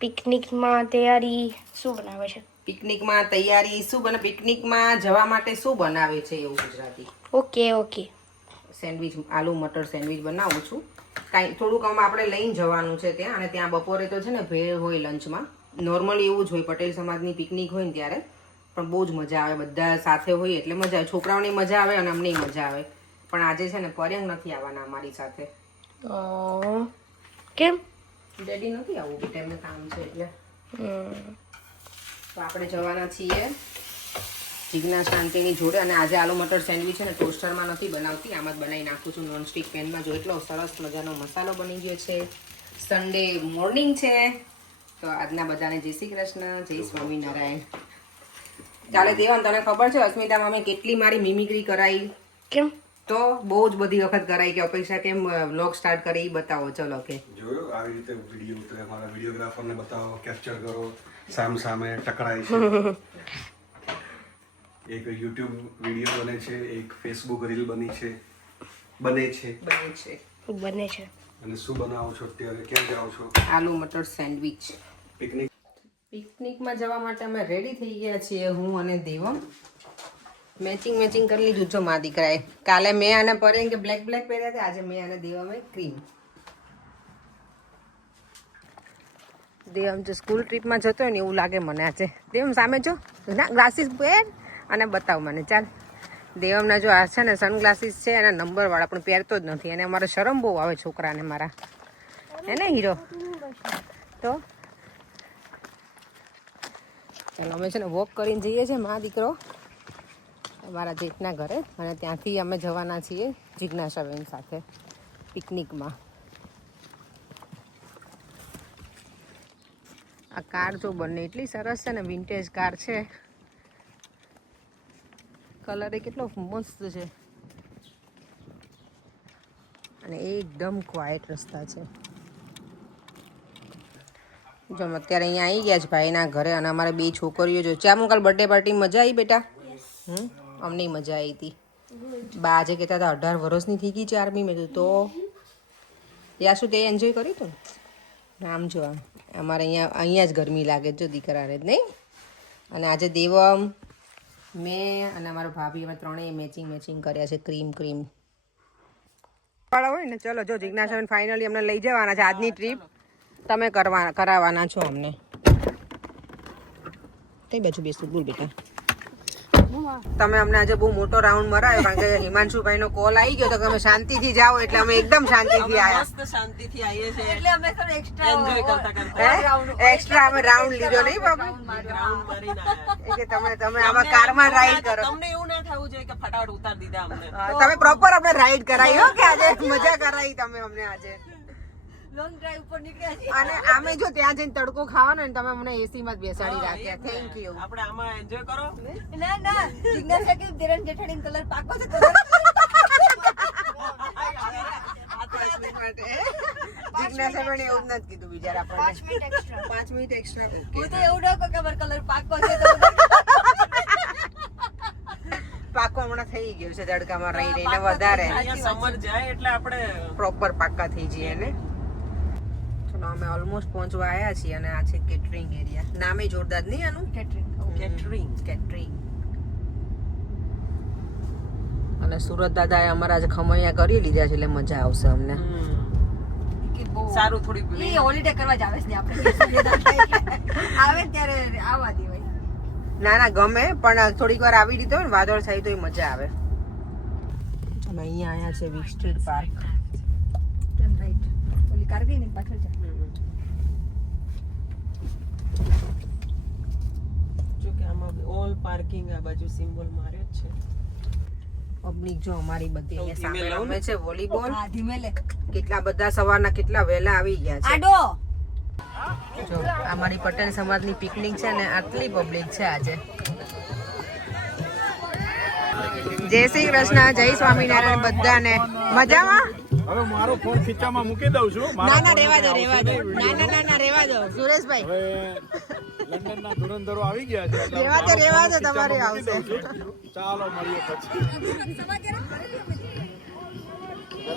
પિકનિકમાં તૈયારી શું બનાવે છે? પિકનિકમાં તૈયારી શું બને? પિકનિકમાં જવા માટે શું બનાવે છે એવું ગુજરાતી? ઓકે. સેન્ડવિચ, આલુ મટર સેન્ડવિચ બનાવું છું. કાંઈ થોડુંક આપણે લઈને જવાનું છે ત્યાં, અને ત્યાં બપોરે તો છે ને ભેળ હોય લંચમાં. નોર્મલી એવું જ હોય, પટેલ સમાજની પિકનિક હોય ને ત્યારે. પણ બહુ જ મજા આવે, બધા સાથે હોય એટલે મજા આવે. છોકરાઓની મજા આવે અને અમને મજા આવે. પણ આજે છે ને પર્યંગ નથી આવવાના અમારી સાથે. કેમ? ડેડી નથી આવવું, બેટા એમને કામ છે એટલે. તો આપણે જવાના છીએ જીજ્ઞા શાંતિની જોડે. અને આજે આલુ મટર સેન્ડવિચ છે ને ટોસ્ટરમાં નથી બનાવતી, આમ જ બનાવી નાખું છું નોનસ્ટિક પેનમાં. જો એટલો સરસ મજાનો મસાલો બની ગયો છે. સન્ડે મોર્નિંગ છે તો આજના બધાને જય શ્રી કૃષ્ણ, જય સ્વામિનારાયણ. ચાલે દેવાન, તને ખબર છે અસ્મિતા મામે કેટલી મારી મિમિક્રી કરાઈ? કેમ? તો બહુ જ બધી વખત કરાઈ. કે અપેક્ષા કેમ વ્લોગ સ્ટાર્ટ કરી એ બતાવો. ચલો કે જોયો આવી રીતે વિડીયો ઉતરે, મારા વિડીયોગ્રાફરને બતાવો, કેપ્ચર કરો, સામે ટકરાય છે. એક યુટ્યુબ વિડીયો બને છે, એક ફેસબુક રીલ બને છે. અને શું બનાવો છો અત્યારે? ક્યાં જાઓ છો? આલુ મટર સેન્ડવિચ. પિકનિકમાં જવા માટે અમે રેડી થઈ ગયા છીએ, હું અને દેવમ. મેચિંગ કરી લીધું છો મા દીકરાએ. કાલે મેં અને પરેંગે બ્લેક પહેર્યા હતા, આજે મેં અને દેવમે ક્રીમ. દેવમ જો સ્કૂલ ટ્રીપમાં જતો હોય ને એવું લાગે મને આજે. દેવમ સામે જો ગ્લાસીસ પહેર અને બતાવ મને. ચાલ દેવમના જો આ છે ને સનગ્લાસીસ છે, એના નંબરવાળા, પણ પહેરતો જ નથી. અને અમારે શરમ બહુ આવે છોકરાને મારા, હે ને હીરો? તો ચાલો અમે છે ને વોક કરીને જઈએ છીએ મા દીકરો અમારા જેઠના ઘરે, અને ત્યાંથી અમે જવાના છીએ જિજ્ઞાસાબેન સાથે પિકનિકમાં. આ કાર જો બંને એટલી સરસ છે ને, વિન્ટેજ કાર છે. કલર એ કેટલો મસ્ત છે, અને એકદમ ક્વાયટ રસ્તા છે. જો અત્યારે અહીંયા આવી ગયા છે ભાઈના ઘરે, અને અમારે બે છોકરીઓ જો. ચામું કાલ બર્થડે પાર્ટી મજા આવી બેટા? અમને મજા આવી હતી. બા આજે કહેતા હતા 18 વર્ષની થઈ ગઈ છે આર્મી. મેં તો યાસુ તે એન્જોય કર્યું હતું ને? આમ જો અમારે અહીંયા જ ગરમી લાગે જો દીકરાને જ, નહીં? અને આજે દેવમ, મેં અને અમારો ભાભી, અમે ત્રણેય મેચિંગ કર્યા છે. ક્રીમ વાળા હોય ને. ચલો જો જિજ્ઞાસાબેન ફાઇનલી અમને લઈ જવાના છે. આજની ટ્રીપ તમે કરાવવાના છો અમને. કઈ બાજુ બેસું બોલ બેટા? તમે અમને આજે બહુ મોટો રાઉન્ડ મરાયો, કારણ કે હિમાંશુભાઈ નો કોલ આવી ગયો તો તમે શાંતિથી જાઓ, એટલે અમે એકદમ શાંતિથી આવ્યા. શાંતિથી આવીએ છીએ એટલે અમે એક્સ્ટ્રા અમે રાઉન્ડ લીધો, નહીં બાબા? કે તમે આમાં કારમાં રાઈડ કરો. તમને એવું ના થવું જોઈએ કે ફટાફટ ઉતાર દીધા અમને. તમે પ્રોપર અમે રાઈડ કરાઈ હો, કે આજે મજા કરાઈ તમે અમને આજે. લોંગ ડ્રાઈવ પર નીકળ્યા છે. અને આમે જો ત્યાં જઈને તડકો ખાવાનો ને, તમે અમને એસી માં જ બેસાડી રાખ્યા. Thank you. આપણે આમાં એન્જોય કરો. ના જિજ્ઞાસા કે દેરન જેઠાણી કલર પાકો છે તો જિજ્ઞાસા પણ એવું જ નથી કીધું બિચારા આપણને. 5 મિનિટ એક્સ્ટ્રા. હું તો એવું ના કહું કે મારો કલર પાકો છે તો પાકો હમણાં થઈ ગયો છે તડકામાં રહી રહીને વધારે. સમર જાય એટલે આપણે પ્રોપર પાકા થઈ જઈએ ને. ચલો અમે ઓલમોસ્ટ પહોંચવા આવ્યા છીએ, અને આ છે કેટરિંગ એરિયા. નામે જોરદાર નહીં આનું? કેટરિંગ. અને સુરત દાદાએ અમારા આજે ખમૈયા કરી લીધા છે, એટલે મજા આવશે અમને. સારું, થોડી હોલિડે કરવા જ આવે છે આપણે. આવે ત્યારે આવવા દેવાય. ના ગમે, પણ થોડીક વાર આવી રીતે ને વાદળ થાય તો મજા આવે. અને અહીંયા આયા છે વિક સ્ટ્રીટ પાર્ક. Turn right. ઓલી કાર ગઈ ને પાછળ જા. જો કે આમાં ઓલ પાર્કિંગ આ બાજુ સિમ્બોલ માર્યો છે. પબ્લિક જો અમારી બધી અહીંયા સામે રમે છે વોલીબોલ. હા, ધીમે લે. કેટલા બધા સવારના કેટલા વહેલા આવી ગયા છે. આડો જો અમારી પટેલ સમાજની પિકનિક છે ને, આટલી પબ્લિક છે આજે. જય શ્રી કૃષ્ણ, જય સ્વામિનારાયણ બધાને. મજામાં? હવે મારો ફોન ખીચામાં મૂકી દઉં છું. ના રેવા દો. ના રેવા દો સુરેશભાઈ. હવે લંડનના ધુરંધરો આવી ગયા છે. રેવા દો તમારે આવશે. ચાલો મળીએ પછી.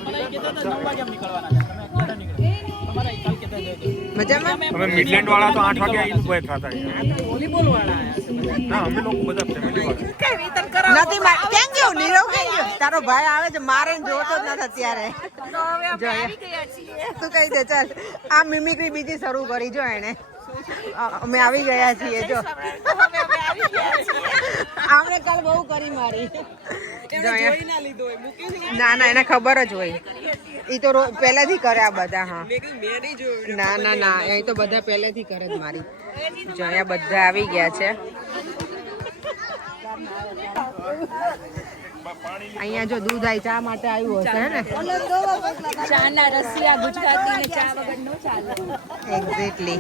મને કીધું તો 9 વાગે નીકળવાના છે. તમે ક્યારે નીકળો? મજામાં અમે મિડલેન્ડ વાળા તો 8 વાગે આવીને ઉભા થતા વોલીબોલ વાળા આયા છે ના અમે લોકો બધા ફેમિલી વાળા નથી કેમ ગયો નીરવ કેમ ગયો તારો ભાઈ આવે છે મારે જોતો જ નથી અત્યારે તું કહી દે ચાલ આ મિમિક્રી બીજી શરૂ કરી જો એને અમે આવી ગયા છીએ જો આમને કાલ બહુ કરી મારી ના ના એને ખબર જ હોય એ તો પહેલેથી કરે આ બધા હા ના ના ના એ તો બધા પહેલેથી કરે જ મારી જો અહીંયા બધા આવી ગયા છે અહીંયા જો દૂધ આઈ ચા માટે આવ્યું હશે હે ને ચા ના રસિયા ગુજરાતી ને ચા વગર નો ચાલે એક્ઝેક્ટલી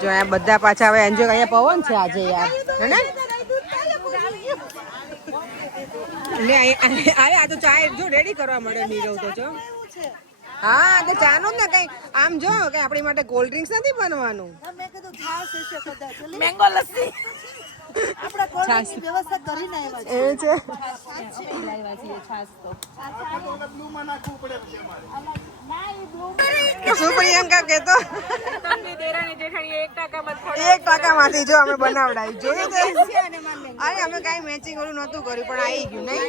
જો અહીંયા બધા પાછા હવે એન્જોય અહીંયા પવન છે આજે યાર હે ને અરે આ તો ચા જો રેડી કરવા મળે નીરવ તો જો હા તો ચા નું ને કઈ આમ જો કઈ આપણી માટે કોલ્ડ ડ્રિંક્સ નથી બનવાનું મેંગો લસ્સી શું પ્રિયંકા કેતો 1% માંથી જો અમે બનાવડાવી જોયું તે અરે અમે કઈ મેચિંગ ઓલું નતું કર્યું પણ આવી ગયું નહીં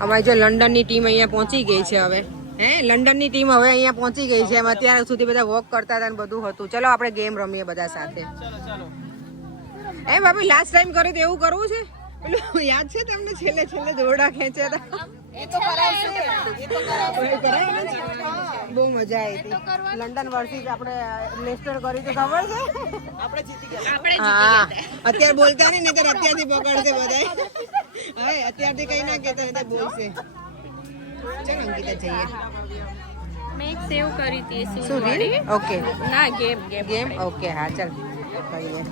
અમારી જો લંડન ની ટીમ અહીંયા પહોંચી ગઈ છે હવે હે લંડન ની ટીમ હવે અહીંયા પહોંચી ગઈ છે અત્યાર સુધી બધા વોક કરતા હતા ને બધું હતું ચલો આપણે ગેમ રમીએ બધા સાથે એ બાપી લાસ્ટ ટાઈમ કર્યું તો એવું કરવું છે પેલું યાદ છે તમને છેલ્લે છેલ્લે દોરડા ખેંચ્યા હતા બહુ મજા આવી હતી લંડન વર્સિસ આપણે લેસ્ટર કરી તો ખબર છે હા અત્યારે બોલતા નહીં નહીતર અત્યારથી પકડશે બધા હવે અત્યારથી કઈ ના કહેતા નહીં બોલશે ચાલ અંકિતા જઈએ મેં એક સેવ કરી હતી શું રીલ ઓકે ના ગેમ ઓકે હા ચાલ કરીએ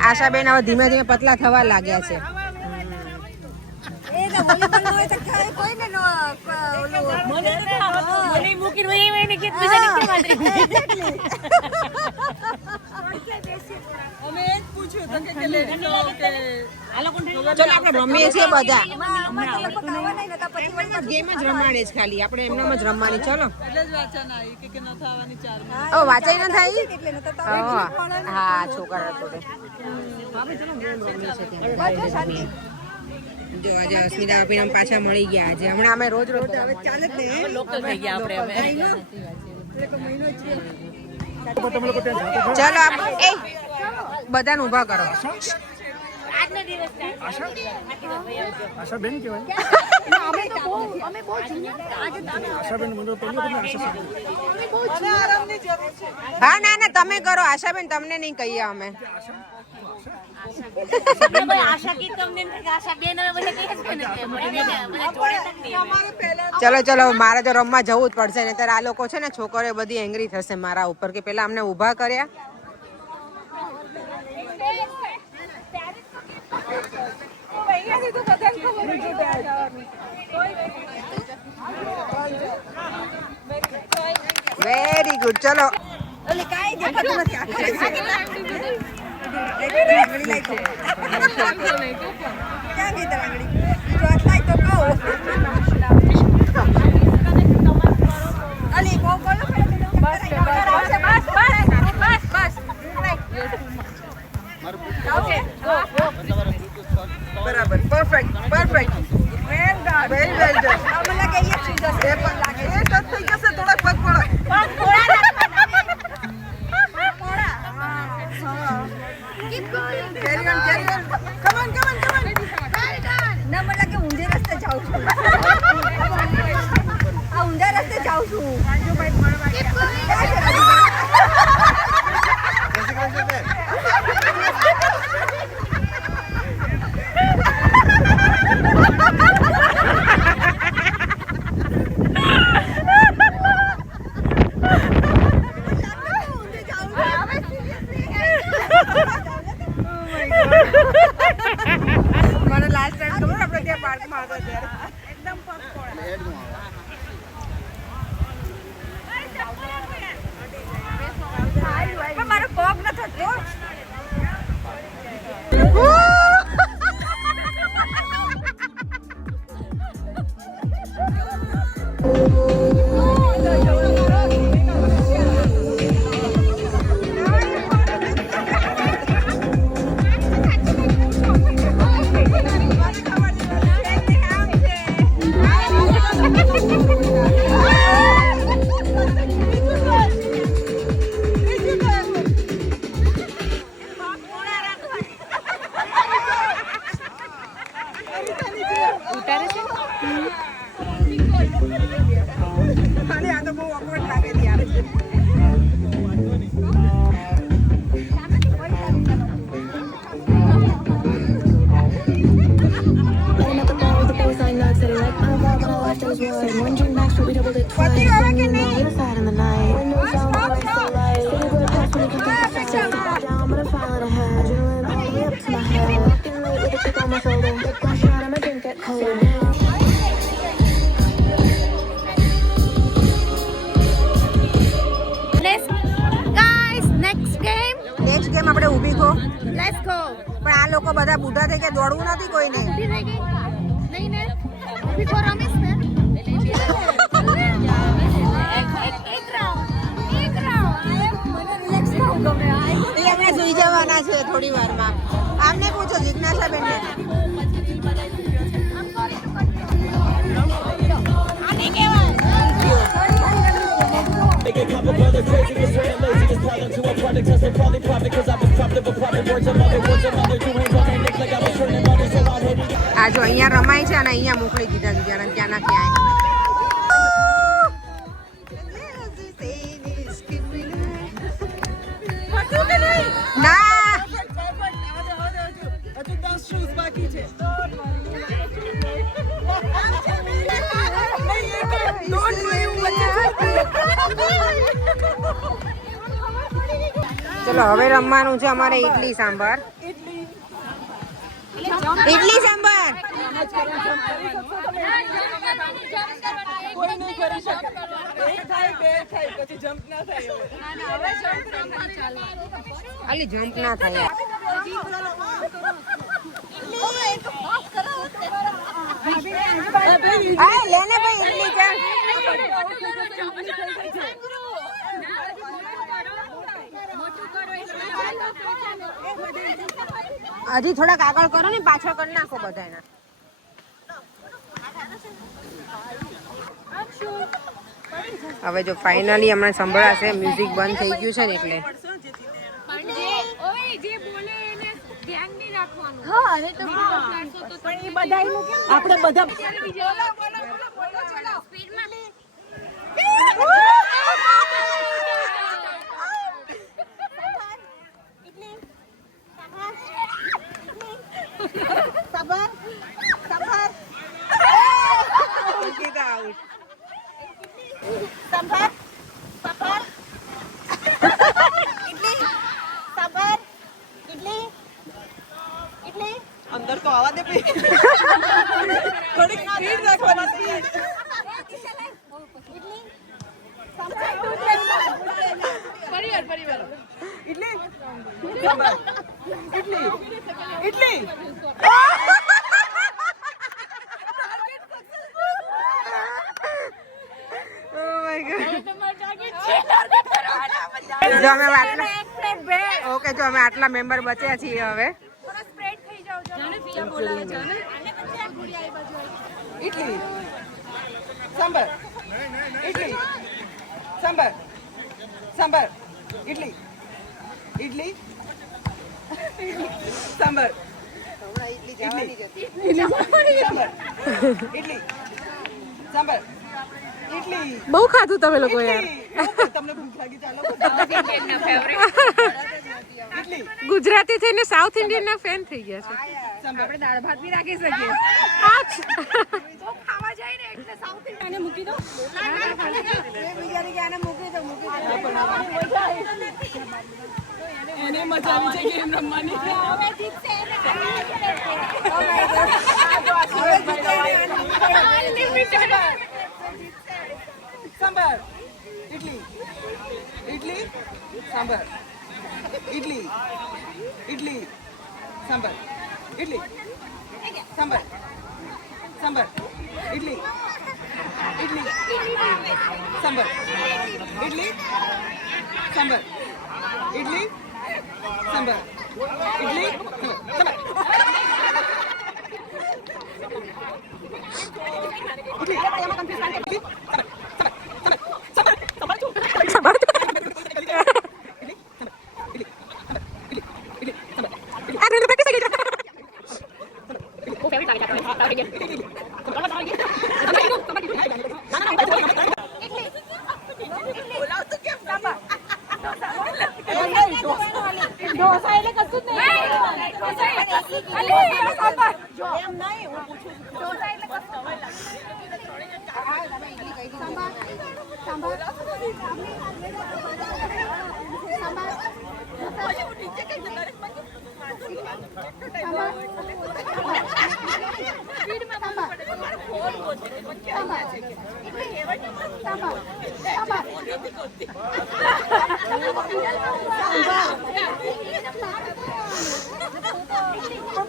આશાબેન હવે ધીમે ધીમે પતલા થવા લાગ્યા છે ચલો આપણે રમીએ છીએ બધા ગેમ જ રમાડે છે ખાલી આપણે એમનામ જ રમવાની ચલો વાંચાઈ ના થાય હા છોકરા જો આજે અસ્મિતા આપીને પાછા મળી ગયા આજે હમણાં અમે રોજ રોજ ચાલે જ ને લોકલ થઈ ગયા આપણે ચાલો એ બધાને ઊભા કરો આશાબેન કેવાય આશાબેન બોલો તો હા ના ના તમે કરો આશાબેન તમને નહીં કહીએ અમે ચલો ચલો મારે તો રમવા જવું જ પડશે ને ત્યારે આ લોકો છે ને છોકરીઓ બધી એંગ્રી થશે મારા ઉપર કે પેલા અમને ઊભા કર્યા વેરી ગુડ ચલો બરાબર perfect perfect well done very well done મને લાગે એ થઈ જશે એ પણ લાગે એ તો થઈ જશે થોડા પગ પડો keep going carry on come on ના મને લાગે ઊંધે રસ્તે જાઉં છું પતિ હવે કે નહીં? નેક્સ્ટ ગેમ આપણે ઊભી ખો. Let's go. પણ આ લોકો બધા બુઢા થઈ ગયા, દોડવું નથી કોઈને. નહીં ને ઊભી ખો રમીશ ને. એ એમને સુઈ જવાના છે થોડી વારમાં. આમને પૂછો જિજ્ઞાસાબેનને. આ જો અહીંયા રમાય છે અને અહીંયા મોકલી દીધા છે જ્યારે ત્યાં ના ક્યાંય. ના ચલો હવે રમવાનું છે અમારે ઇડલી સાંભાર. ઇડલી સાંભાર ખાલી જમ્પ ના થાય. હા લેને ભાઈ ઇડલી ચાલ. હજી થોડાક આગળ કરો ને, પાછળ કરી નાખો બધાના. હવે જો ફાઇનલી હમણાં સંભળાશે, મ્યુઝિક બંધ થઈ ગયું છે ને એટલે. આપણે બધા અંદર તો આવા દે થોડીક સ્પીડ રાખવાની. પરિવાર ઇડલી ઇડલી ઓકે જો અમે આટલા મેમ્બર બચ્યા છીએ હવે. ઇડલી સાંભાર ઇડલી સાંભાર સાંભાર ઇડલી ઇડલી સાંભાર ઇડલી સાંભાર ઇડલી સાંભાર ઇડલી. બહુ ખાધું તમે લોકો યાર. તમને ભૂખ લાગી ચાલો. ઇડલી ગુજરાતી થઈને સાઉથ ઇન્ડિયન ના ફેન થઈ ગયા છે. સાંભાર દાળ ભાત બી રાખી શકીએ. ખાવા જાય ને એટલે સાઉથ ઇન્ડિયન મૂકી દો. એને મજા આવી છે ગેમ રમવાની. સાંભાર ઇડલી ઇડલી સાંભાર ઇડલી ઇડલી સાંભાર ઇડલી સાંભાર સાંભાર ઇડલી ઇડલી સાંભાર ઇડલી સાંભાર ઇડલી સાંભાર ઇડલી ઢોસા એટલે કશું જ નહીં. એમ નહીં હું પૂછું છું.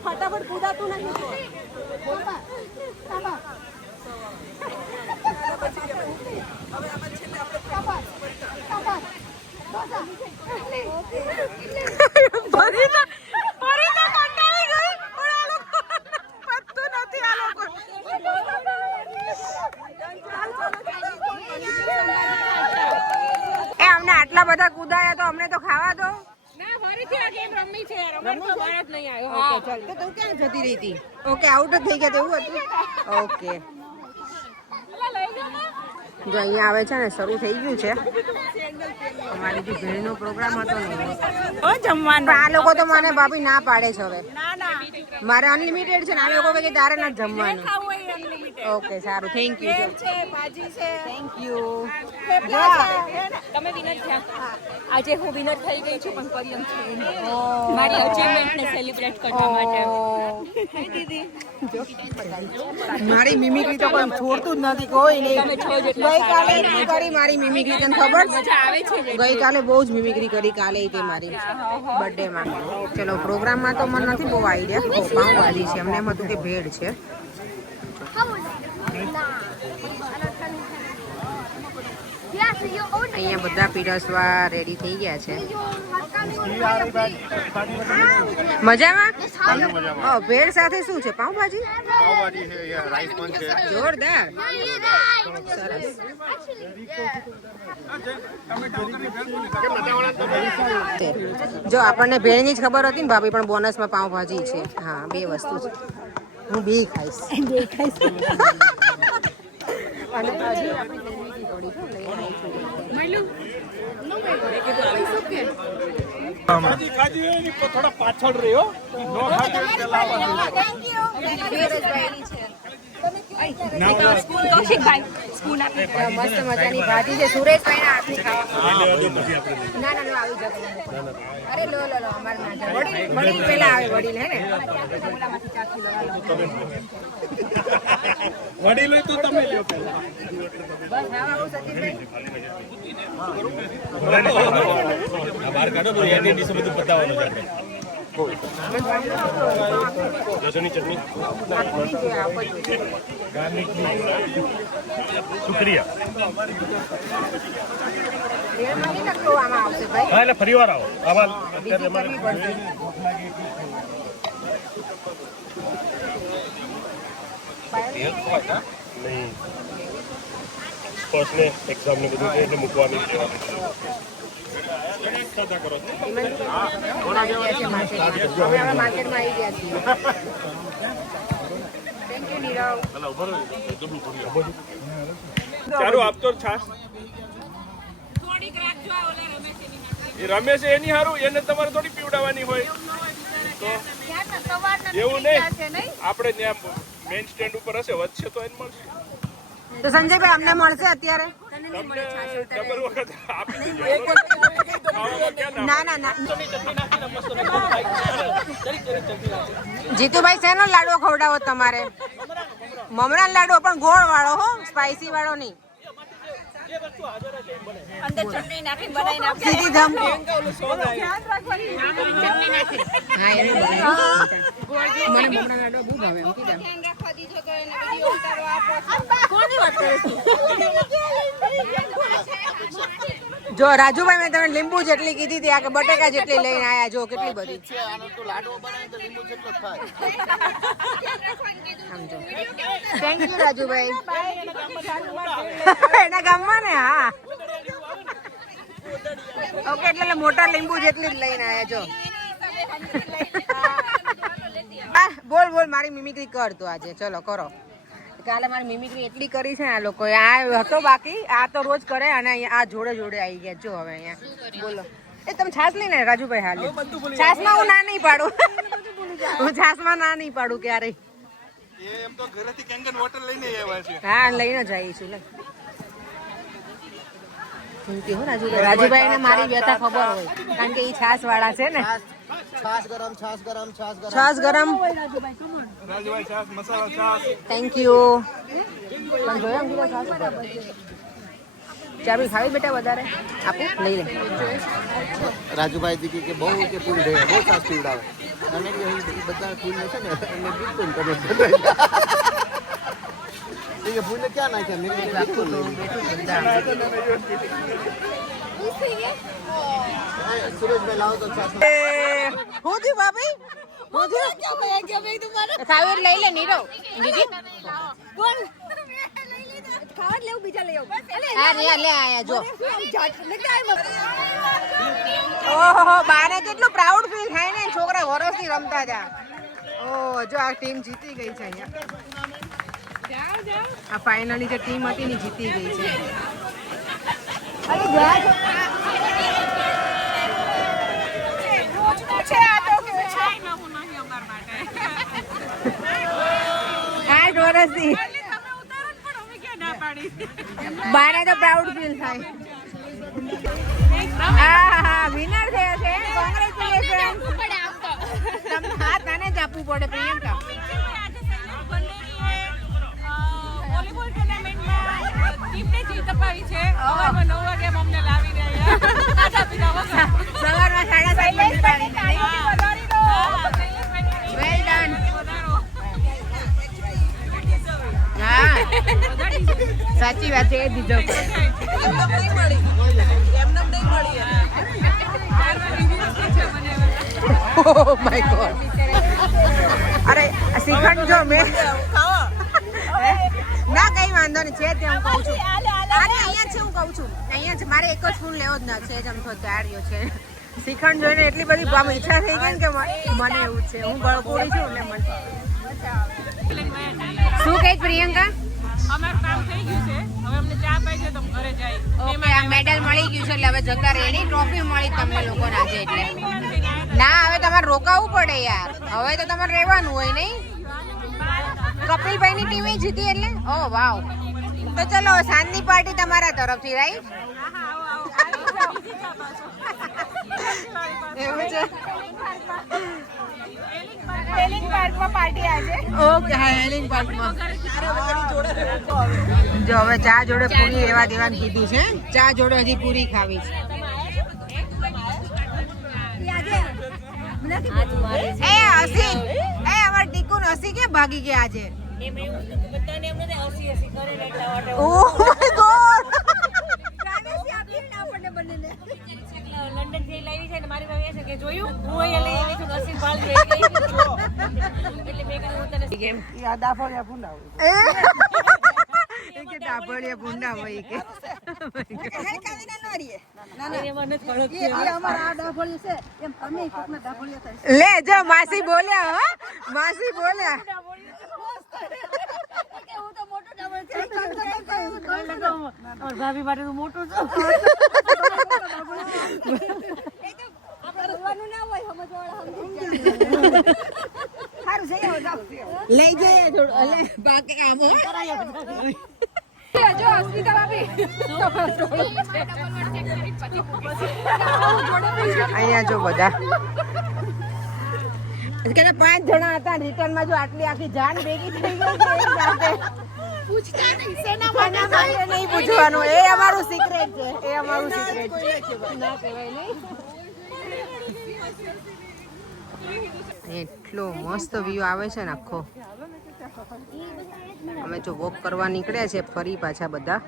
ફટાફટ કૂદાતું નહીં અમને આટલા બધા કુદાયા તો અમને તો ખાવા દો. ઓકે ચાલ તો તું ક્યાં જતી રહી હતી? ઓકે આઉટ જ થઈ ગયા તેવું હતું. ઓકે જો અહીંયા આવે છે ને શરૂ થઈ ગયું છે અમારી જે ભેળનો પ્રોગ્રામ હતો ને જમવાનું આ લોકો તો મને ભાભી ના પાડે છે હવે મારે અનલિમિટેડ છે ને આ લોકો કે તારે ના જમવાનું. ઓકે સારું થેન્ક યુ થેન્ક યુ. તમે વિનર થયા. આજે હું વિનર થઈ ગઈ છું પણ પરિયમ છું મારી અચીવમેન્ટને સેલિબ્રેટ કરવા માટે. મારી મિમિક્રી તો કોઈ છોડતું જ નથી કોઈ નહીં. ગઈકાલે શું કરી મારી મિમિક્રી તને ખબર? ગઈકાલે બહુ જ મિમિક્રી કરી કાલે તે મારી બર્થડે માં. ચલો પ્રોગ્રામમાં તો મને નથી બહુ આઈડિયા. પાઉંભાજી છે અમને એમ હતું કે ભેળ છે. અહીંયા બધા પીરસવા રેડી થઈ ગયા છે. મજામાં? ભેળ સાથે શું છે? પાઉંભાજી જોરદાર. સરસ. જો આપણને ભેળની જ ખબર હતી ને ભાભી પણ બોનસમાં પાઉંભાજી છે. હા બે વસ્તુ છે. હું બે ખાઈશ. અને હજી આપણી તૈયારી પડી છે લઈને આવી છું. થોડા પાછળ રહ્યો નો મસ્ત મજાની ભાજી છે. સુરેશભાઈ ના હાથની ખાવા. ના ના આવી જતો. અરે લો લો લો અમારે ના જાય. વડીલ પેલા આવે વડીલ હે ને વડીલ હોય તો તમે લ્યો બસ ના આવું સતીશભાઈ. બહાર કાઢો તો એની ડીશ બધું બતાવવાનું છે આપણે. લસણની ચટણી શુક્રિયા. હા એટલે ફરી વાર આવો. આમાં અત્યારે અમારે નહીં ફર્સ્ટ ને એક્ઝામ ને બધું એટલે મૂકવાનું માર્કેટમાં આવી ગયા છીએ. Thank you Nirav. ચાલો આપતો છાસ એ રમેશ એની હારું એને તમારે થોડી પીવડાવવાની હોય તો એવું નહીં. આપણે ત્યાં મેઇન સ્ટેન્ડ ઉપર હશે વધશે તો એને મળશે. તો સંજયભાઈ અમને મળશે અત્યારે? તમને ડબલ વખત આપી દીધો. ના ના ના. જીતુભાઈ શેનો લાડવો ખવડાવો તમારે? મમરા લાડવો પણ ગોળ વાળો હો, સ્પાઈસી વાળો નહીં. અંદર ચટણી નાખી બનાવી નાખી સીધી ધમ. હા એને મને મમરા લાડવા બહુ ભાવે એમ કીધા. જો રાજુભાઈ મેં તમે લીંબુ જેટલી કીધી હતી આ કે બટેકા જેટલી લઈને આયા. જો કેટલી બધી થેન્ક યુ રાજુભાઈ. એના ગામમાં ને હા ઓકે એટલે મોટા લીંબુ જેટલી જ લઈને આયા. જો બોલ બોલ મારી મિમિક્રી કર તો આજે. ચલો કરો. કાલે મારી મિમિક્રી એટલી કરી છે ને આ લોકોએ. આ હતો બાકી આ તો રોજ કરે અને અહીંયા આ જોડે જોડે આવી ગયા. જો હવે અહીંયા બોલો. એ તમે છાસ લઈને રાજુભાઈ હાલ છાસમાં હું ના નહીં પાડું. હું છાસમાં ના નહીં પાડું ક્યારેય. એમ તો ઘરેથી કેંગન વોટર લઈને આવ્યા છે. હા લઈને જ આવી છું. રાજુભાઈ ને મારી વ્યથા ખબર હોય કારણ કે એ છાસ વાળા છે ને. છાસ ગરમ છાસ ગરમ. રાજુભાઈ છાસ મસાલા છાસ થેન્ક યુ. પણ જોયા અંકિતા છાસ ચા બી ખાવી બેટા વધારે આપું લઈ લે. રાજુભાઈ દીદી કે બહુ કે ફૂલ રહે બહુ છાસ પીવડાવે અને એ બધા ફૂલ છે ને એમને બિલકુલ કરે એ ફૂલ ક્યાં નાખ્યા મેં બિલકુલ સુરેશભાઈ લાવો તો છાસ હું થયું ભાભી હું થયું ખાવી લઈ લે નીરો દીદી. ખાવા લેવું બીજા લઈ આવું હા લે લે આયા જો. ઓહો બાને કેટલું પ્રાઉડ ફીલ થાય ને છોકરા વરસથી રમતા હતા. ઓહ જો આ ટીમ જીતી ગઈ છે અહીંયા. આ ફાઇનલી જે ટીમ હતી ને જીતી ગઈ છે. આઠ વર્ષથી બાને તો પ્રાઉડ ફીલ થાય. હા વિનર થયો છે. કોંગ્રેચ્યુલેશન. તમને હાથ આને જ આપવું પડે પ્રિયંકા. વોલીબોલ ટુર્નામેન્ટમાં ટીમને જીત અપાવી છે. સવારમાં 9 વાગે અમને લાવીને અહીંયા ખાધા પીધા વગર સવારમાં 7:30 વેલ ડન. હા સાચી વાત છે એ દીધો ઓહ માય ગોડ. અરે શ્રીખંડ જો મેં ના કઈ વાંધો નહીં છે ત્યાં હું કહું છું. અરે અહીંયા છે હું કહું છું અહીંયા છે મારે એક જ સ્પૂન લેવો જ ના છે જ આમ તો તૈયારીઓ છે. શ્રીખંડ જોઈને એટલી બધી આમ ઈચ્છા થઈ ગઈ ને કે મને એવું છે હું ગળપોડી છું એટલે મને શું કહે પ્રિયંકા. અમારું કામ થઈ ગયું છે. હવે અમને ચા પાઈ છે તો ઘરે જાય. ઓકે આ મેડલ મળી ગયું છે એટલે હવે જતા રહે એની ટ્રોફી મળી તમને લોકોને આજે એટલે ના હવે તમારે રોકાવું પડે યાર. હવે તો તમારે રહેવાનું હોય નહીં. કપિલભાઈની ટીમે જીતી એટલે ઓહ વાવ. તો ચલો સાંજની પાર્ટી તમારા તરફથી રાઈટ. એવું છે. હેલિંગ પાર્કમાં પાર્ટી આજે. ઓકે હા હેલિંગ પાર્કમાં. જો હવે ચા જોડે પૂરી એવા દેવાનું કીધું છે. ચા જોડે હજી પૂરી ખાવી છે. એ હસી એ અમાર ટીકુન હસી કે ભાગી ગયા આજે. Oh my God. લંડન થી લાવી છે ને મારી ભાઈ છે કે જોયું હું અહીંયા લઈ આવી છું નસીબ ભાળ ગઈ એટલે મેં કીધું હું તને આ દાફળિયા ફૂંડાવ એ કે ડાબડિયા ભૂંડા હોય કે લે જો માસી બોલ્યા હો માસી બોલ્યા. ભાભી માટે તો મોટું છે. લઈ જઈએ થોડું અલે બાકી આમ હો. જો અસ્મિતા ભાભી અહીંયા જો બધા કે 5 જણા હતા રિટર્ન માં જો આટલી આખી જાન ભેગી થઈ ગઈ છે એક સાથે. પૂછતા નહીં શેના કોના માટે નહીં પૂછવાનું એ અમારું સિક્રેટ છે. એ અમારું સિક્રેટ ના કહેવાય નહીં. એટલો મસ્ત વ્યૂ આવે છે ને આખો. અમે જો વોક કરવા નીકળ્યા છે ફરી પાછા બધા.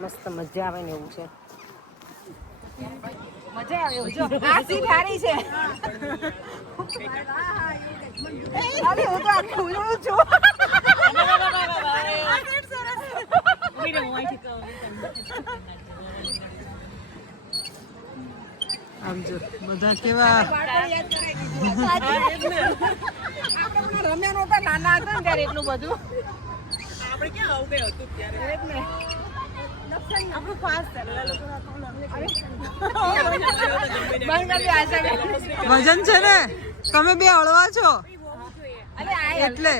મસ્ત મજા આવે ને એવું છે. મજા આવે જો આ સીટ હારી છે. અરે હું તો આખું ઉલળું છું. આમ જો બધા કેવા રમ્યા નહોતા નાના હતા ને ત્યારે એટલું બધું. આપણે ક્યાં આવું કઈ હતું ત્યારે આપણું ફાસ્ટ વજન છે ને તમે બે હળવા છો એટલે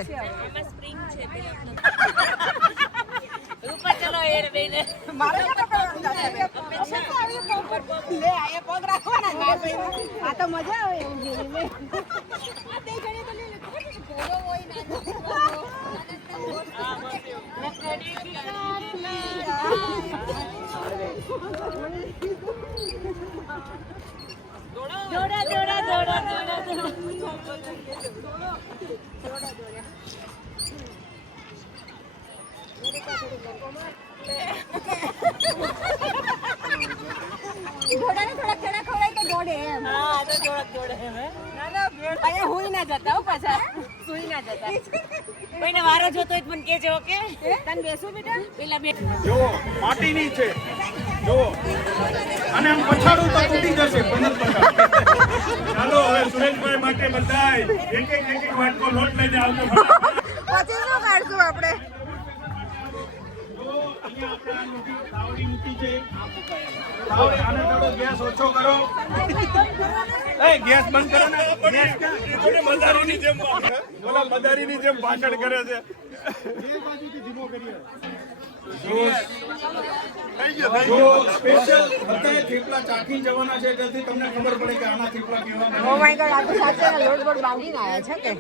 ઉપર ચલો હોય એને બેને મારે ક્યાં લે આયે પગ રાખવાના જ મારે આ તો મજા આવે એવું જોઈને દોડા દોડા દોડા દોડા ઘોડાને થોડાક ચણા ખવડાય તો દોડે એમ. હા તો દોડા દોડે હે અહીંયા હુઈ ના જતા હો પાછા સુઈ ના જતા. કોઈને વારો જોતો હોય તો મને કહેજો ઓકે તને બેસું બેટા પેલા બે જો માટીની છે જો અને આમ પછાડું તો તૂટી જશે ચાલો હવે સુરેશભાઈ માટે બધાય એક એક વાટકો લોટ લઈને આવજો પછી શું કાઢશું આપણે તાવડી મૂકી છે તાવડી આને થોડો ગેસ ઓછો કરો એ ગેસ બંધ કરો ને ગેસ થોડી મદારીની જેમ બોલા મદારીની જેમ ભાષણ કરે છે જો સ્પેશિયલ બધાએ થેપલા ચાખી જવાના છે જેથી તમને ખબર પડે કે આના થેપલા કેવા ઓ માય ગોડ આ તો સાચે લોટ બોટ બાંધીને આવ્યા છે કે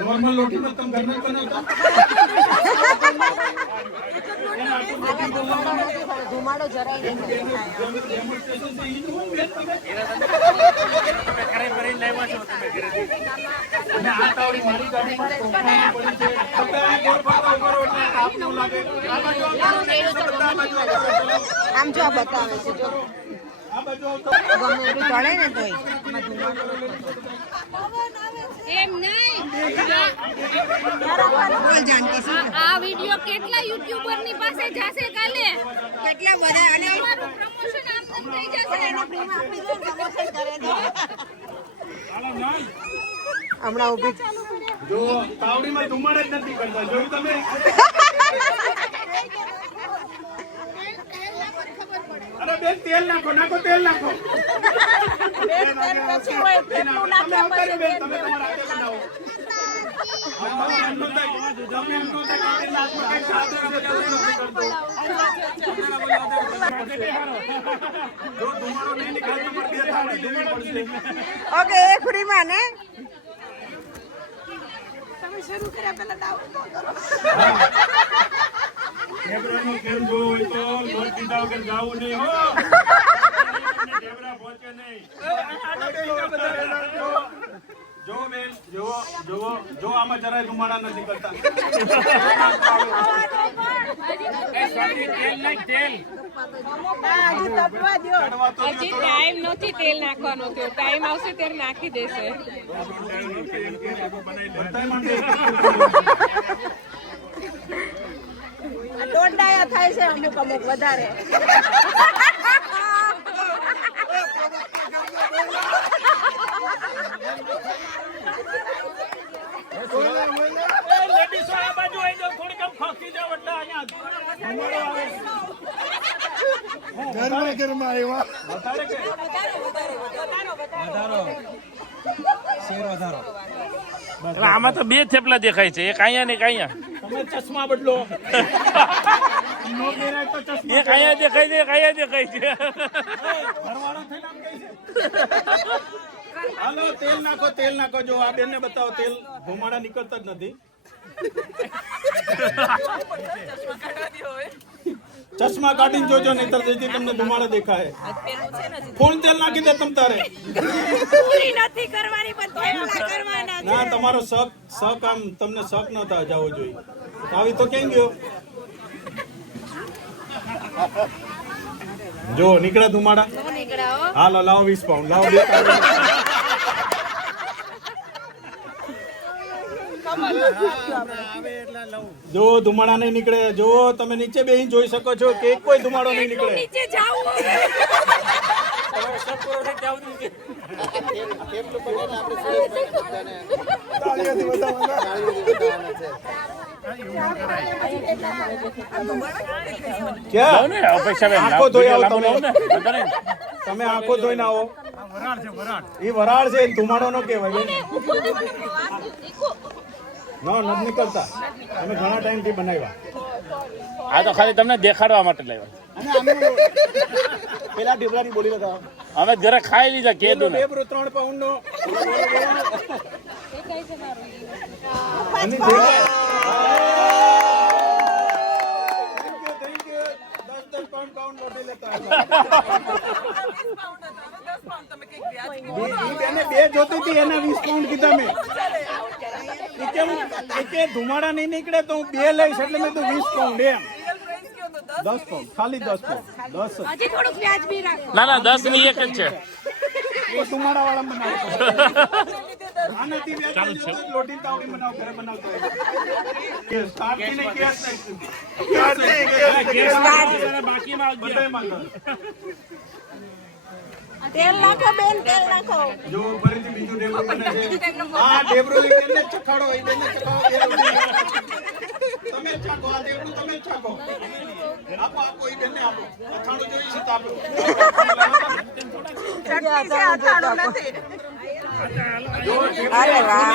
નોર્મલ રોટીમાં તમે ઘર નથી બનાવતા ધુમાડો જરાય નહીં અને આ તાવડી મારી ગાડીમાં કોફામાં પડી છે બધા ગોળ ફરતા ઉભો રહો એટલે તાપ ન લાગે આ બાજુ આવો બધા બાજુ આવો આમ જો આ બતાવે છે જો આ બાજુ આવો ગમે એટલું ચડે ને તોય એમ નહીં બોલ જાનકી શું આ વિડિયો કેટલા યુટ્યુબર ની પાસે જશે કાલે કેટલા બધા અને તમારું પ્રમોશન આમ તેમ થઈ જશે હમણાં ઊભી જો તાવડીમાં ધુમાડે જ નથી કરતા જોયું તમે અરે બેન તેલ નાખો નાખો તેલ નાખો પછી હોય કેટલું નાખ્યા પછી બેન તમે તમારા હાથે બનાવો એમ નો થાય તમે એમ નો થાય કે નાખમાં કઈ સાદું નથી કરતો જો ધુમાડો નહીં નીકળે તો બે તાવડી દેવી પડશે ઓકે એક ફ્રીમાં ને તમે શરૂ કર્યા પહેલા ડાઉન ન કરો કેમેરાનો કેમ જો હોય તો લોટ દીધા વગર જાવું નહીં હો કેમેરા પહોંચે નહીં જો બેન જો આમાં જરાય ધુમાડા નથી કરતા હજી તપવા દો હજી ટાઈમ નથી તેલ નાખવાનો થયો ટાઈમ આવશે ત્યારે નાખી દેશે દોડાયા થાય છે અમુક અમુક વધારે લેડીઝો આ બાજુ આવી જાવ થોડીક આમ ખસી જાવ એટલે અહીંયા ઘરમાં આવ્યા વધારે કે આમાં તો બે થેપલા દેખાય છે એક અહીંયા ને એક અહીંયા તમે ચશ્મા બદલો નો પહેરાય તો ચશ્મા એક અહીંયા દેખાય છે એક અહીંયા દેખાય છે ઘરવાળો થઈને આમ કહે છે હાલો તેલ નાખો જો આ બેનને બતાવો તેલ ધુમાડા નીકળતા જ નથી ચશ્મા કાઢીને જોજો નહીતર જેથી તમને ધુમાડા દેખાય ફૂલ તેલ નાખી દે તમ તારે પૂરી નથી કરવાની પણ થેપલા કરવાના ના તમારો શક આમ તમને શક ન થાય જવો જોઈએ આવી તો કેમ ગયો જો નીકળ્યા ધુમાડા હાલો લાવો 20 પાઉન્ડ લાવો 2 પાઉન્ડ જો ધુમાડા નહીં નીકળે જો તમે નીચે બેહીને જોઈ શકો છો કે કોઈ ધુમાડો નહીં નીકળે નીચે જાવું ક્યાં ને અપેક્ષા આંખો ધોઈ આવો લાંબુ તમે. લાવો ને તમે આંખો ધોઈને આવો એ વરાળ છે ધુમાડો નો કહેવાય બેન. નથી નીકળતા. અમે ઘણા ટાઈમથી બનાવ્યા. આ તો ખાલી તમને દેખાડવા માટે લાવ્યા. અને અમે પેલા ઢેબરાની બોલી લગાવો. અમે જરા ખાઈ લીધા કીધું ને. ઢેબરો 3 પાઉન્ડનો. Thank you. 10 પાઉન્ડ લોટી લેતા એને 2 જોતી હતી એના 20 પાઉન્ડ કીધા મેં. કે ધુમાડા નહીં નીકળે તો હું 2 લઈશ એટલે મેં તો 20 પાઉન્ડ એમ 10 પાઉન્ડ ખાલી 10 પાઉન્ડ 10 હજી થોડુંક વ્યાજબી રાખો. ના 10 ની એક જ છે. એ ધુમાડા વાળા બનાવતો આનાથી વ્યાજ લોટી તાવડી બનાવ ઘરે બનાવતો કે સ્ટાર્ટ થી નહીં કેસ બાકીમાં તેલ નાખો બેન, તેલ નાખો. જો ફરીથી બીજું ડેબ્રો બને છે. આ ડેબ્રો લઈને ચખાડો એ બેને ચખાડો. તમે ચાખો આ ડેબ્રો તમે ચાખો. આપો એ બેને આપો. અથાણું જોઈ છે તો આપો. ચટણી છે, અથાણું નથી. અરે વાહ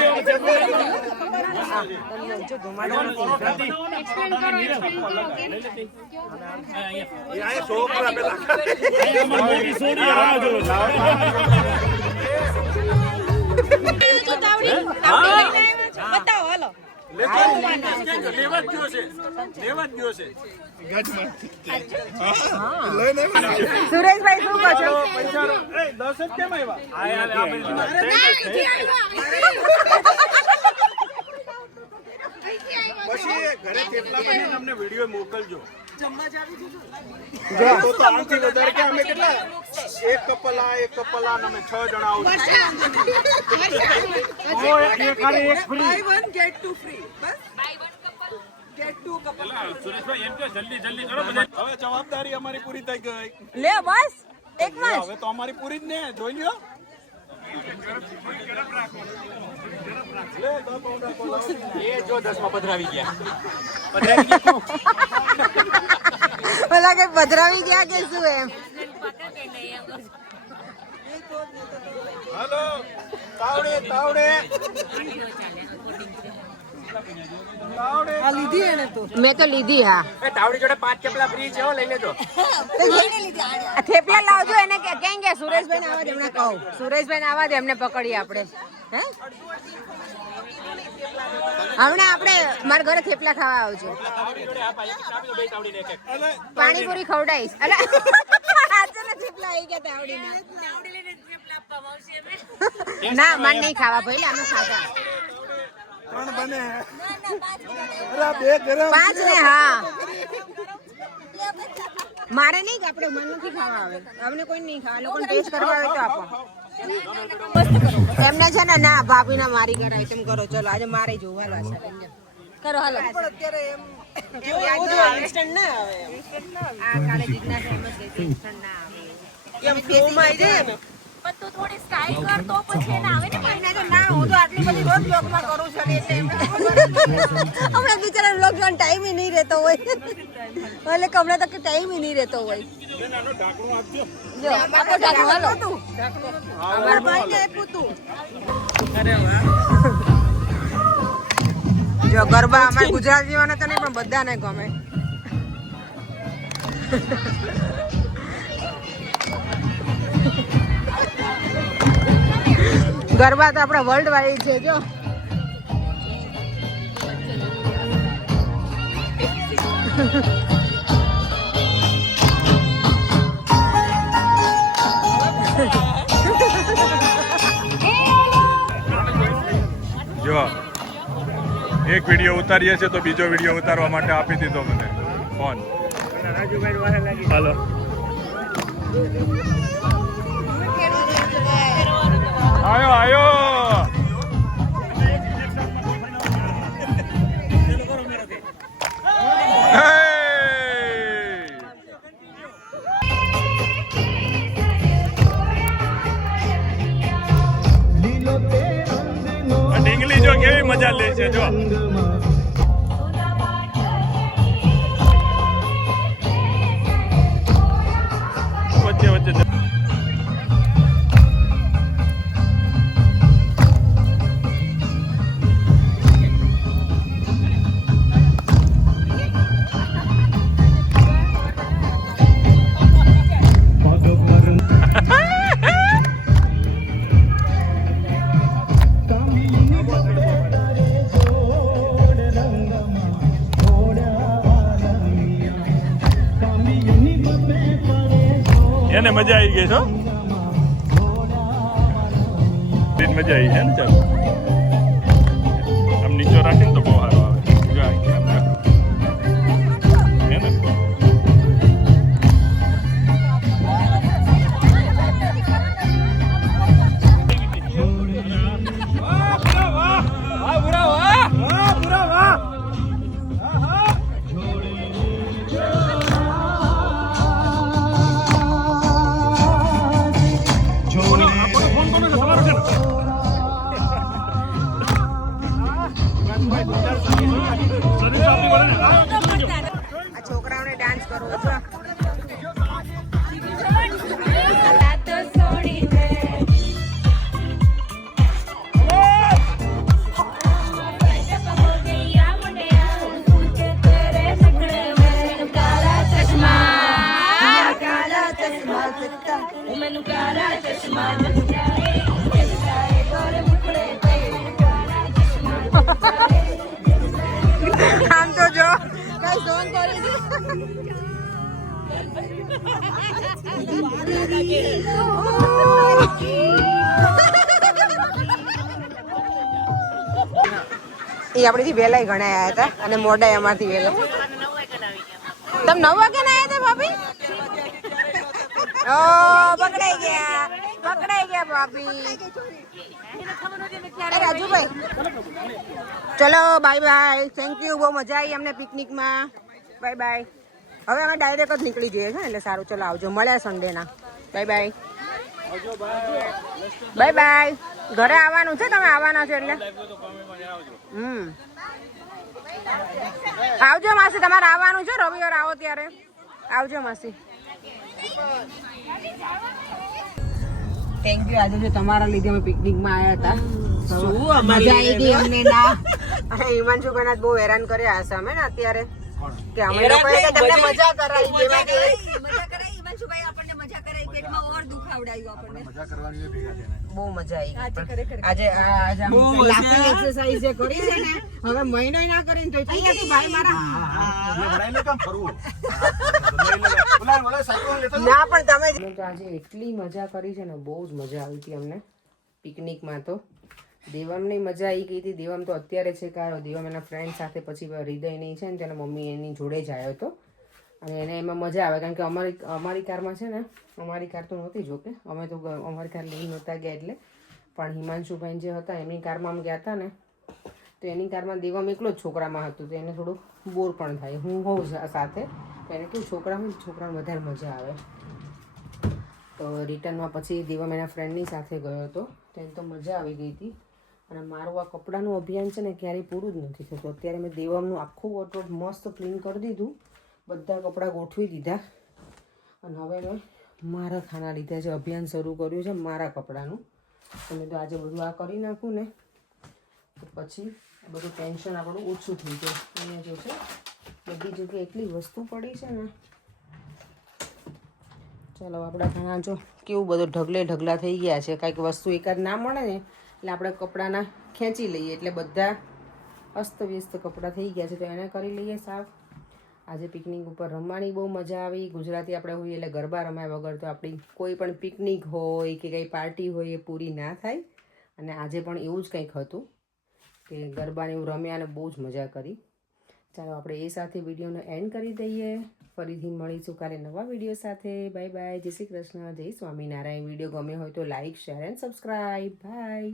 બતાવો હાલો. સુરેશભાઈ શું કહો છો? 10 જ કેમ આવ્યા? પછી ઘરે થેપલા બનીને અમને વિડીયો મોકલજો. તો આનાથી વધારે કે અમે કેટલા એક કપલા અને અમે 6 જણા આવું. ખાલી એક free. Buy one, get two free. બસ. Get two couple. સુરેશભાઈ એમ કે જલ્દી કરો બધા. હવે જવાબદારી અમારી પૂરી થઈ ગઈ. લે બસ એકમાં જ હવે તો અમારી પૂરી જ ને જોઈ લ્યો. પેલા કઈ પધરાવી ગયા કે શું એમ? હાલો તાવડે મેં તો લીધી હા. તાવડી જોડે 5 ચપલા ફ્રી છે લઈ લેજો. આ થેપલા લાવજો એને કેમ કે સુરેશભાઈ આવા દે એમને કહું. સુરેશભાઈ આવા દે એમને પકડીએ આપણે. હે હમણાં આપણે મારા ઘરે થેપલા ખાવા આવજો. પાણીપુરી ખવડાવીશ. અલા આજે ને થેપલા આવી ગયા તાવડીના. ના મને નહીં ખાવા ભાઈ અમે ખાધા 3 બને. અરે 2 ગરમ 5 ને હા મારે નહીં આપણે મન નથી ખાવા આવે અમને કોઈ નહીં ખાવા લોકોને ટેસ્ટ કરવા આવે તો આપો એમને છે ને ના ભાભીના મારી કરાય તેમ કરો. ચલો આજે મારે જોવાલા છે કરો હાલો. અત્યારે એમ ઇન્સ્ટન્ટ ના આવે. આ કાલે જિજ્ઞાસા એમ જ કહી ઇન્સ્ટન્ટ ના આવે એમ ફ્લોમાં આવી જાય એમ. પણ તું થોડી સ્ટાઇલ કર તો પછી એને આવે ને મહિના તો ના હું તો આટલી બધી રોજ બ્લોગમાં કરું છું એટલે હમણાં બિચારા બ્લોગ જોવાનો ટાઈમ નહીં રહેતો હોય એટલે કમળા તક ટાઈમ નહીં રહેતો હોય. જો આપો ઢાંકણું હાલો. અમારા ભાઈને આપ્યું તું. જો ગરબા અમારા ગુજરાતીઓને તો નહીં પણ બધાને ગમે. ગરબા તો આપણા વર્લ્ડ વાઇડ છે. જો જો એક વિડીયો ઉતારીએ છે તો બીજો વિડીયો ઉતારવા માટે આપી દીધો મને ફોન. હાલો આયો ઢીંગલી જો કેવી મજા લે છે જો. વચ્ચે એને મજા આવી ગઈ છો મજા આવી છે ને ચાલો આમ નીચો રાખીને તો બહુ સારું આવે હે ને આ છોકરાઓને ડાન્સ કરવો છો આમ તો જો કઈ ઝોન કરી એ આપડેથી વહેલા ગણાયા હતા અને મોડા અમારથી વહેલા તમે 9 વાગે ના આવ્યા હતા ભાભી ઓ પકડાઈ ગયા ભાભી રાજુભાઈ ચલો બાય બાય થેન્ક યુ બહુ મજા આવી અમને પિકનિકમાં બાય બાય હવે અમે ડાયરેક્ટ જ નીકળી જઈએ છીએ એટલે સારું ચલો આવજો મળ્યા સન્ડેના બાય બાય બાય બાય ઘરે આવવાનું છે તમે આવવાના છો એટલે આવજો માસી તમારે આવવાનું છે રવિવાર આવો ત્યારે આવજો માસી થેન્ક યુ આજે જો તમારા લીધે અમે પિકનિકમાં આવ્યા હતા મજા આવી ગઈ અમને ના અને હિમાંશુભાઈ બહુ હેરાન કર્યા હશે અમે ને અત્યારે કે અમે લોકોએ તમને મજા કરાવી મજા કરાવી હિમાંશુભાઈ આપણને મજા કરાવી પેટમાં ઓર દુખાવડાયું આપણને મજા કરવાની ભેગા થઈને બહુ મજા આવી આજે લાફિંગ એક્સરસાઇઝ જે કરી છે ને હવે મહિનો ના કરીને તો થઈ જશે ભાઈ મારા વડાઈને કામ ફરવું ના પણ તમે તો આજે એટલી મજા કરી છે ને બહુ જ મજા આવી હતી અમને પિકનિકમાં તો દેવમની મજા આવી ગઈ હતી દેવમ તો અત્યારે છે કે દેવમ એના ફ્રેન્ડ સાથે પછી હૃદયની છે ને તેના મમ્મી એની જોડે જ આવ્યો હતો અને એને એમાં મજા આવે કારણ કે અમારી કારમાં છે ને અમારી કાર તો નહોતી જોકે અમે તો અમારી કાર લઈ નહોતા ગયા એટલે પણ હિમાંશુભાઈ જે હતા એમની કારમાં અમે ગયા હતા ને તો એની કારમાં દેવમ એકલો જ છોકરામાં હતું તો એને થોડું બોર પણ થાય હું હોઉં સાથે તો એને કેવું છોકરાને વધારે મજા આવે તો રિટર્નમાં પછી દેવમ એના ફ્રેન્ડની સાથે ગયો હતો તો એને તો મજા આવી ગઈ હતી અને મારું આ કપડાનું અભિયાન છે ને ક્યારેય પૂરું જ નથી થતું અત્યારે મેં દેવમનું આખું વોર્ડરોબ મસ્ત ક્લીન કરી દીધું બધા કપડાં ગોઠવી દીધા અને હવે મેં મારા ખાના લીધા છે અભિયાન શરૂ કર્યું છે મારા કપડાનું તમે તો આજે બધું આ કરી નાખું ને તો પછી બધું ટેન્શન આપણું ઓછું થઈ જાય અહીંયા જો છે બધી જગ્યાએ એટલી વસ્તુ પડી છે ને ચાલો આપણા ઘણા જો કેવું બધું ઢગલા થઈ ગયા છે કાંઈક વસ્તુ એકાદ ના મળે ને એટલે આપણે કપડાના ખેંચી લઈએ એટલે બધા અસ્તવ્યસ્ત કપડાં થઈ ગયા છે તો એને કરી લઈએ સાફ આજે પિકનિક ઉપર રમવાની બહુ મજા આવી ગુજરાતી આપણે હોઈએ એટલે ગરબા રમાયા વગર તો આપણી કોઈ પણ પિકનિક હોય કે કંઈ પાર્ટી હોય એ પૂરી ના થાય અને આજે પણ એવું જ કંઈક હતું કે ગરબાને એવું રમ્યા અને બહુ જ મજા કરી ચાલો આપણે એ સાથે વિડીયોનો એન્ડ કરી દઈએ ફરીથી મળીશું કાલે નવા વિડીયો સાથે બાય બાય જય શ્રી કૃષ્ણ જય સ્વામિનારાયણ વિડીયો ગમે હોય તો like share and subscribe by